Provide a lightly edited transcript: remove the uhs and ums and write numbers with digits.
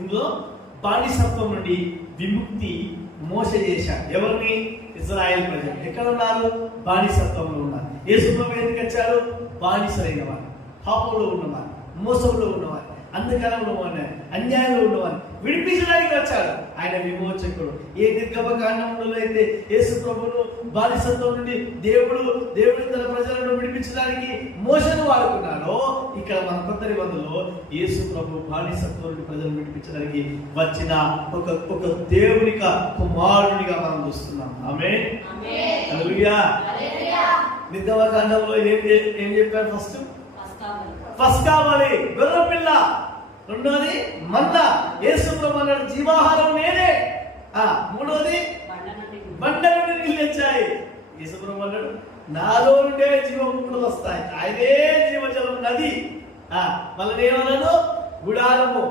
ఇందులో బానిసత్వం నుండి విముక్తి మోసే చేశాడు. ఎవరిని? ఇశ్రాయేల్ ప్రజలు. ఎక్కడ ఉన్నారు? బానిసత్వంలో ఉన్నారు. యేసు ప్రభువు ఎందుకు వచ్చాడు? బానిసలైన వారు, పాపంలో ఉన్నవారు, మోసంలో ఉన్నవారు, అంధకారంలో ఉన్నవారు, అన్యాయంలో ఉన్నవారు విడిపించడానికి వచ్చాడు. ఆయన విమోచకుడు. ఏ నిర్గమకాండంలో అయితే యేసు ప్రభువును బానిసత్వం నుండి దేవుడు తన ప్రజలను విడిపించడానికి మోసను వాడుకున్నాడో, ఇక్కడ మన కొత్త నిబంధనలో యేసు ప్రభు బానిసత్వం నుండి ప్రజలను విడిపించడానికి వచ్చిన ఒక దేవునిక కుమారునిగా మనం చూస్తున్నాం. ఆమేన్. హల్లెలూయా. నిర్గమకాండంలో ఏం చెప్పారు? పస్కా బలి, గొర్రె పిల్ల. రెండోది మన్నా. యేసు ప్రభు అన్నాడు జీవాహారం నేనే. మూడోది బండ నుండి నీళ్ళు వచ్చాయి. యేసు ప్రభు అన్నాడు నాలో నుండే జీవములు వస్తాయి, ఆయనే జీవజలం నది. మళ్ళీ ఏమన్నాడు? గుడారము.